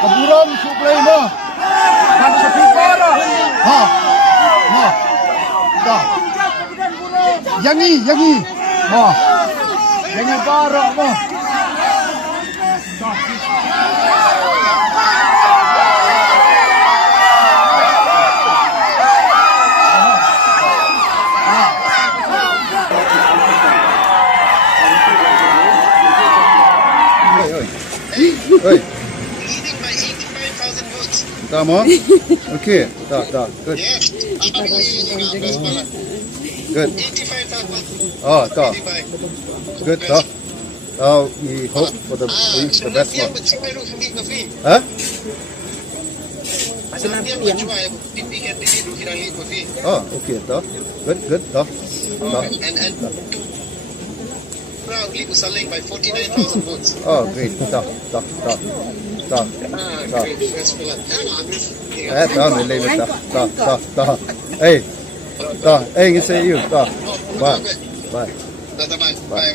Keburan suplai mo. Kan sa pipara. Ha. Ha. Ta. Yangi. Ha. Yangi para mo. Oi. Leading by 85,000 votes. Tama? Okay. Tak. Good. Yes. Good. 85,000. Oh, tak. 85. Good. Tak. We hope for the best Dia one. bercerai dulu sendiri kopi. Ha? Dia bercerai pipikan diri dulu kira lagi kopi. Oh, okay. Tak. Good. Tak. And proudly Usaling by 49,000 votes. Oh, great. Tak. Great. First pillar. Tak, malay tak. Hey, ngisi you. Tak. Bye. Bye. Bye.